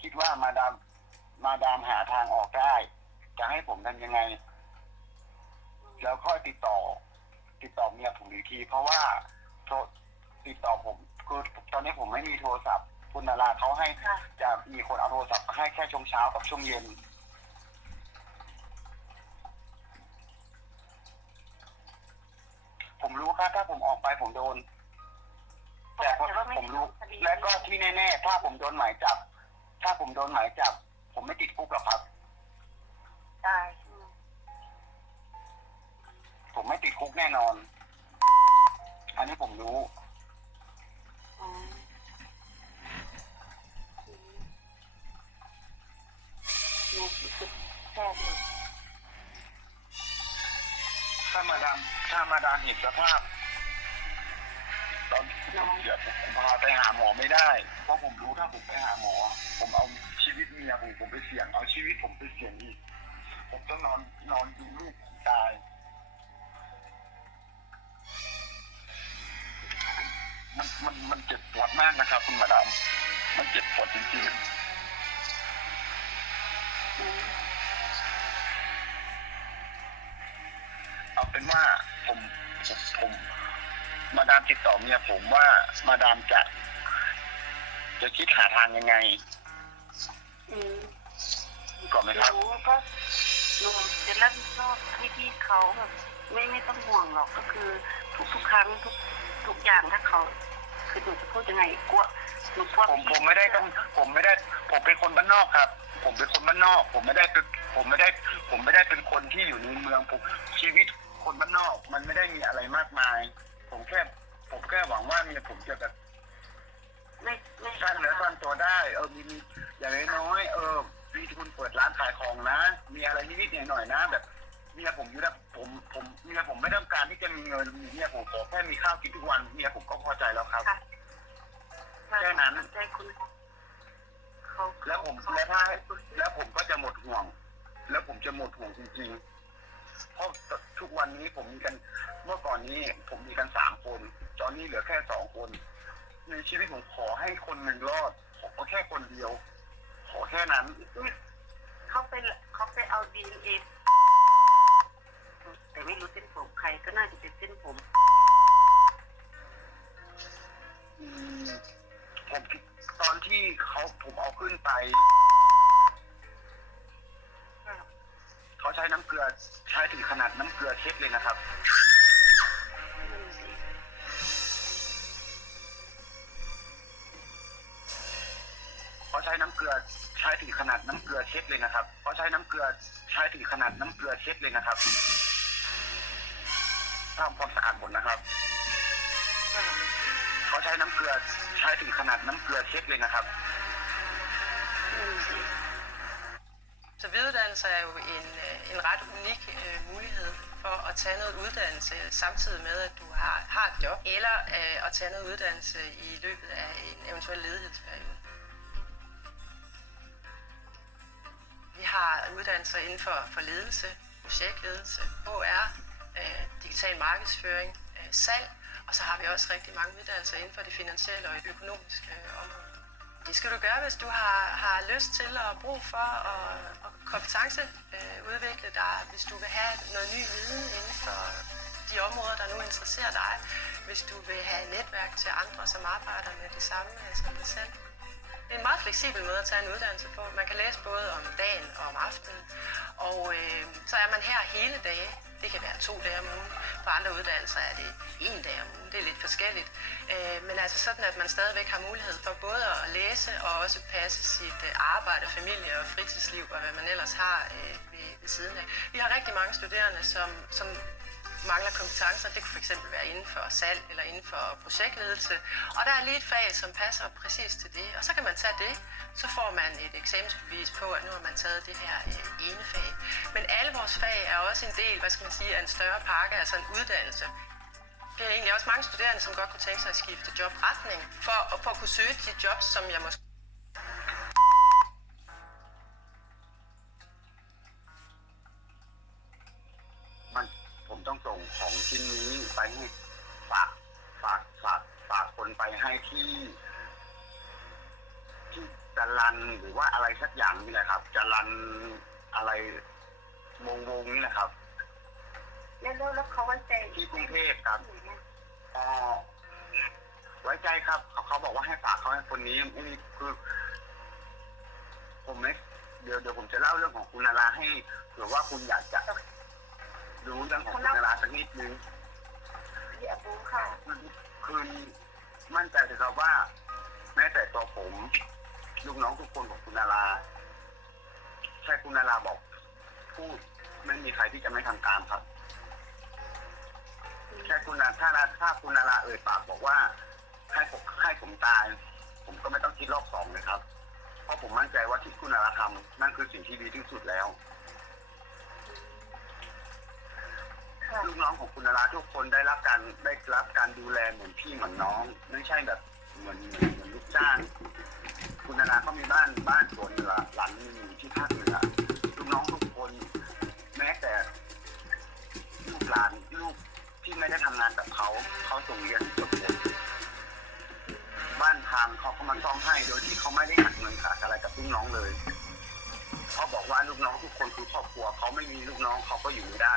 คิดว่ามาดามมาดามหาทางออกได้ จะให้ผมทำยังไง แล้วค่อยติดต่อ ติดต่อเมียผมอีกที เพราะว่าโทรติดต่อผมคือตอนนี้ผมไม่มีโทรศัพท์ คุณนาราเขาให้ค่ะจะมีคนเอาโทรศัพท์มาให้แค่ช่วงเช้ากับช่วงเย็น ผมรู้ครับถ้าผมออกไปผมโดน แต่ผมผมรู้ และก็ที่แน่ ๆ ถ้าผมโดนหมายจับ ถ้าผมโดนหมายจับ ผมไม่ติดคุกหรอกครับได้ผมไม่ติดคุกแน่นอน อันนี้ผมรู้อืมหนูรู้สึกแค่เลยถ้ามาดามถ้ามาดามเห็นสภาพ ตอนเดี๋ยวผมพาไปหาหมอไม่ได้ เพราะผมรู้ถ้าผมไปหาหมอ ผมเอาชีวิตเมียผมผมไปเสี่ยง เอาชีวิตผมไปเสี่ยงอีก ผมต้องนอนนอนดูลูกผมตาย มันมันมันเจ็บปวดมากนะครับ คุณมาดาม มันเจ็บปวดจริงๆเอาเป็นว่าผมผมผ มมาดามติดต่อเมียผมว่ามาดามจะจะคิดหาทางยังไงอืมก่อนไหมหครับ นูก็หนูจะรับผิดชอบให้พี่เขาแบบไม่ไม่ต้องห่วงหรอกก็คือ ทุกทุกครั้งทุกทุกอย่างถ้าเขา คือหนูจะพูดยังไงกลัวหนูกลัวผมพี่ผมไม่ได้ต้องผมไม่ได้ ผมเป็นคนบ้านนอกครับ ผมเป็นคนบ้านนอก ผมไม่ได้เป็นผมไม่ได้ ผมไม่ได้เป็นคนที่อยู่ในเมืองผมชีวิตคนบ้านนอก มันไม่ได้มีอะไรมากมาย ผมแค่ผมแค่หวังว่าเมียผมจะแบบไม่ไม่สร้างเนื้อสร้างตัวได้ เออมีมีอย่างน้อยๆเออมีทุนเปิดร้านขายของนะ มีอะไรนิดๆหน่อยๆนะ แบบเมียผมอยู่แล้วผมผมเมียผมไม่ต้องการที่จะมีเงินเมียผมขอแค่มีข้าวกินทุกวันเมียผมก็พอใจแล้วครับ ค่ะแค่นั้น ใจคุณเขาแล้วผมเขาแล้วถ้าแล้วผมก็จะหมดห่วง แล้วผมจะหมดห่วงจริงๆเพราะ ทุกวันนี้ผมมีกันเมื่อก่อนนี้ผมมีกันสามคน ตอนนี้เหลือแค่สองคน ในชีวิตผมขอให้คนหนึ่งรอดขอแค่คนเดียว ขอแค่นั้น เขาไปเขาไปเอาดีเอแต่ไม่รู้เส้นผมใครก็น่าจะเป็นเส้นผมอืมผมตอนที่เขาผมเอาขึ้นไป ช้น้ำเกลือใช้ถึงขนาดน้ำเกลือเช็ดเลยนะครับ เขาใช้น้ำเกลือใช้ถึงขนาดน้ำเกลือเช็ดเลยนะครับเขาใช้น้ำเกลือใช้ถึงขนาดน้ำเกลือเช็ดเลยนะครับทำความสะอาดหมดนะครับเขาใช้น้ำเกลือใช้ถึงขนาดน้ำเกลือเช็ดเลยนะครับ Så videreuddannelse er jo en, øh, en ret unik øh, mulighed for at tage noget uddannelse samtidig med, at du har, har et job, eller øh, at tage noget uddannelse i løbet af en eventuel ledighedsperiode. Vi har uddannelser inden for, for ledelse, projektledelse, HR, øh, digital markedsføring, øh, salg, og så har vi også rigtig mange uddannelser inden for det finansielle og økonomiske øh, område. Det skal du gøre, hvis du har, har lyst til og brug for at, at kompetenceudvikle øh, dig, hvis du vil have noget ny viden inden for de områder, der nu interesserer dig, hvis du vil have et netværk til andre, som arbejder med det samme øh, som dig selv. Det er en meget fleksibel måde at tage en uddannelse på. Man kan læse både om dagen og om aftenen, og øh, så er man her hele dage. Det kan være to dage om ugen. På andre uddannelser er det en dag om ugen. Det er lidt forskelligt. Øh, men altså sådan, at man stadigvæk har mulighed for både at læse og også passe sit øh, arbejde, familie og fritidsliv og hvad man ellers har øh, ved, ved siden af. Vi har rigtig mange studerende, som, som mangler kompetencer. Det kunne fx være inden for salg eller inden for projektledelse. Og der er lige et fag, som passer præcis til det. Og så kan man tage det. Så får man et eksamensbevis på, at nu har man taget det her øh, ene fag. Men alle vores fag er også en del, hvad skal man sige, af en større pakke, altså en uddannelse. Det er egentlig også mange studerende, som godt kunne tænke sig at skifte jobretning, for, for at kunne søge de jobs, som jeg måske " ต้องส่งของชิ้นนี้ไปให้ฝากฝากฝากฝากคนไปให้ที่ ที่แต่ละรันหรือว่าอะไรสักอย่างนี่แหละครับจรันอะไรวงวงนี่แหละครับ แล้วแล้วแล้วเขาไว้ใจที่กรุงเทพครับหนูเนี่ยอ๋อไว้ใจครับเขาเขาบอกว่าให้ฝากเขาให้คนนี้ไม่มีคือผมไม่เดี๋ยวเดี๋ยวผมจะเล่าเรื่องของคุณนาราให้เผื่อว่าคุณอยากจะ รู้เรื่องของคุณนาราสักนิดนึงอยากรู้ค่ะคือมั่นใจเลยครับว่า แม้แต่ตัวผมลูกน้องทุกคนของคุณนาราใช่คุณนาราบอก พูดไม่มีใครที่จะไม่ทำตามครับแค่คุณนาถ้าถ้าคุณนาราเอ่ยปากบอกว่า ให้ผมให้ผมตาย ผมก็ไม่ต้องคิดรอบสองเลยครับ เพราะผมมั่นใจว่าที่คุณนาราทำนั่นคือสิ่งที่ดีที่สุดแล้ว ค่ะ ลูกน้องของคุณนราทุกคนได้รับการได้รับการดูแลเหมือนพี่เหมือนน้อง ไม่ใช่แบบเหมือนเหมือนเหมือนลูกจ้าง คุณนราเขามีบ้านบ้านสวนเหนือหลังหนึงอยู่ที่ภาคเหนือลูกน้องทุกคนแม้แต่ลูกหลานลูกที่ไม่ได้ทำงานกับเขา เขาส่งเรียนจบหมดบ้านทางเขาก็มาซ่อมให้โดยที่เขาไม่ได้หักเงินขาดอะไรกับลูกน้องเลยเขาบอกว่าลูกน้องทุกคนคือครอบครัวเขาไม่มีลูกน้องเขาก็อยู่ไม่ได้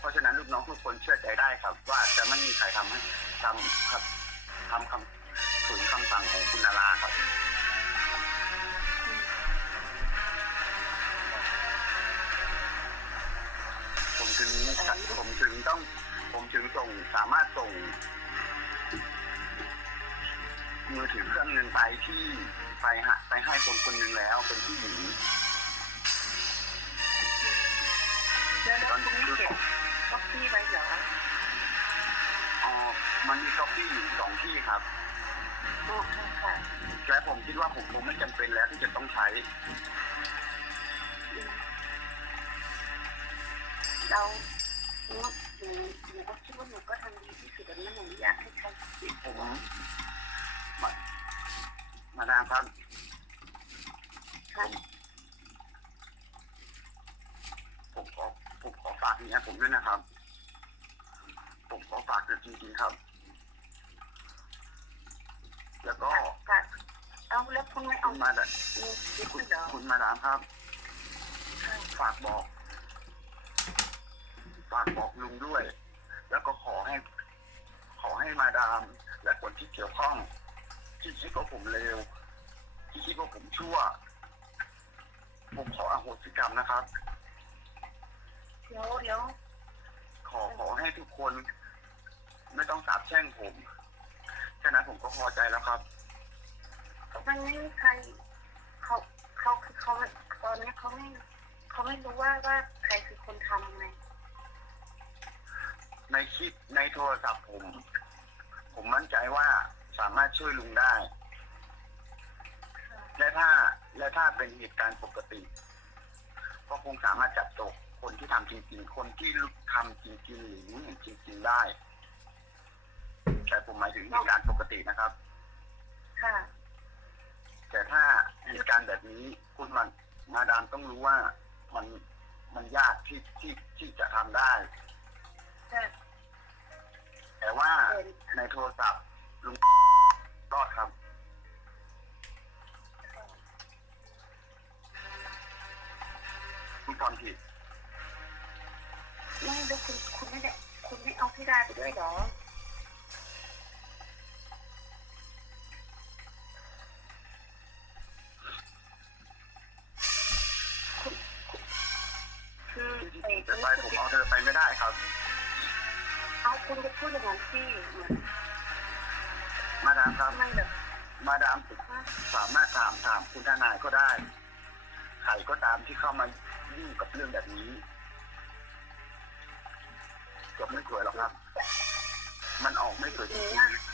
เพราะฉะนั้นลูกน้องทุกคนเชื่อใจได้ครับ ว่าจะไม่มีใครทำให้ทำครับทำคำฝืนคำสั่งของคุณนาราครับผมถึงผมถึงต้อง ผมถึงส่งสามารถส่ง มือถือเครื่องหนึ่งไปที่ไปหาไปให้คนคนหนึ่งแล้วเป็นผู้หญิงแล้วแล้วคุณไม่เก็บ ก๊อปปี้ไว้เหรออ๋อมันมีก๊อปปี้อยู่สองที่ครับอ๋อค่ะค่ะและผมคิดว่าผมคงไม่จำเป็นแล้วที่จะต้องใช้เราหนูหนูหนูก็คิดว่าหนูก็ทำดีที่สุดแล้วหนูอยากให้ใครผิดผมมามาดามครับ ค่ะ ผมขอผมขอฝากเนี้ย ผมด้วยนะครับ ผมขอฝากจริงๆครับ แล้วก็เอาแล้วคุณไม่เอาคุณมาดามคุณเหรอคุณมาดามครับ ฝากบอก ฝากบอกลุงด้วย แล้วก็ขอให้ ขอให้มาดาม และคนที่เกี่ยวข้อง ที่คิดว่าผมเลวที่คิดว่าผมชั่ว ผมขออโหสิกรรมนะครับ เดี๋ยวเดี๋ยวขอขอให้ทุกคน ไม่ต้องสาบแช่งผมแค่นั้นผมก็พอใจแล้วครับ มันไม่มีใครเขาเขาคือเขาตอนนี้เขาไม่เขาไม่รู้ว่าว่าใครคือคนทำไงในคลิปในโทรศัพท์ผม ผมมั่นใจว่าสามารถช่วยลุงได้ และถ้าและถ้าเป็นเหตุการณ์ปกติ ก็คงสามารถจับตก คนที่ทำจริงๆ คนที่ทำจริงๆหรือรู้เห็นจริงๆได้ แต่ผมหมายถึงเหตุการณ์ปกตินะครับ ค่ะ แต่ถ้าเหตุการณ์แบบนี้คุณมามาดามต้องรู้ว่ามันมันยากที่ที่ที่จะทำได้ค่ะแต่ว่าเห็นในโทรศัพท์ลุง ครับเอาคุณจะพูดอย่างนั้นสิเหมือนมาดามครับทำไมแบบ มาดามว่าสามารถถามถามคุณทนายก็ได้ใครก็ตามที่เข้ามายุ่งกับเรื่องแบบนี้จบไม่สวยหรอกครับ มันออกไม่สวยจริงๆ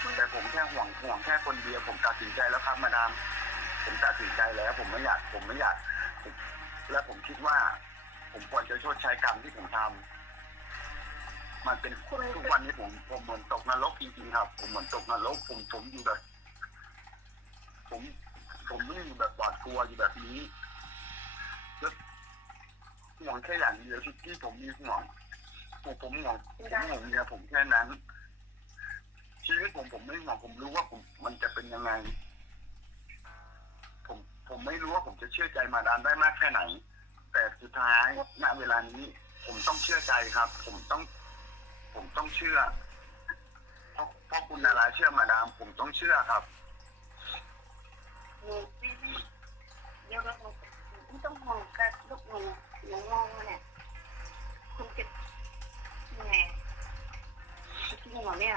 คุณแต่ผมแค่ห่วงห่วงแค่คนเดียวผมตัดสินใจแล้วครับมาดามผมตัดสินใจแล้ว ผมไม่อยาก ผมไม่อยากผม และผมคิดว่า ผมควรจะชดใช้กรรมที่ผมทำมันเป็นทุกวันนี้ผมผมเหมือนตกนรกจริงๆครับ ผมเหมือนตกนรกผมผมอยู่แบบ ผมผมไม่อยู่แบบหวาดกลัวอยู่แบบนี้แล้วห่วงแค่อย่างเดียวที่ที่ผมมีห่วงผมผมห่วงผมห่วงเมียผมแค่นั้นชีวิตผมผมไม่ห่วงผมรู้ว่าผมมันจะเป็นยังไง ผมไม่รู้ว่าผมจะเชื่อใจมาดามได้มากแค่ไหน แต่สุดท้ายณเวลานี้ ผมต้องเชื่อใจครับ ผมต้อง ผมต้องเชื่อเพราะเพราะคุณนาราเชื่อมาดาม ผมต้องเชื่อครับ หนูพี่พี่เดี๋ยวเราไม่ต้องมองกันลูกหนูหนูมองเนี่ยคุณเจ็บแหงไงจริงหรอเนี่ย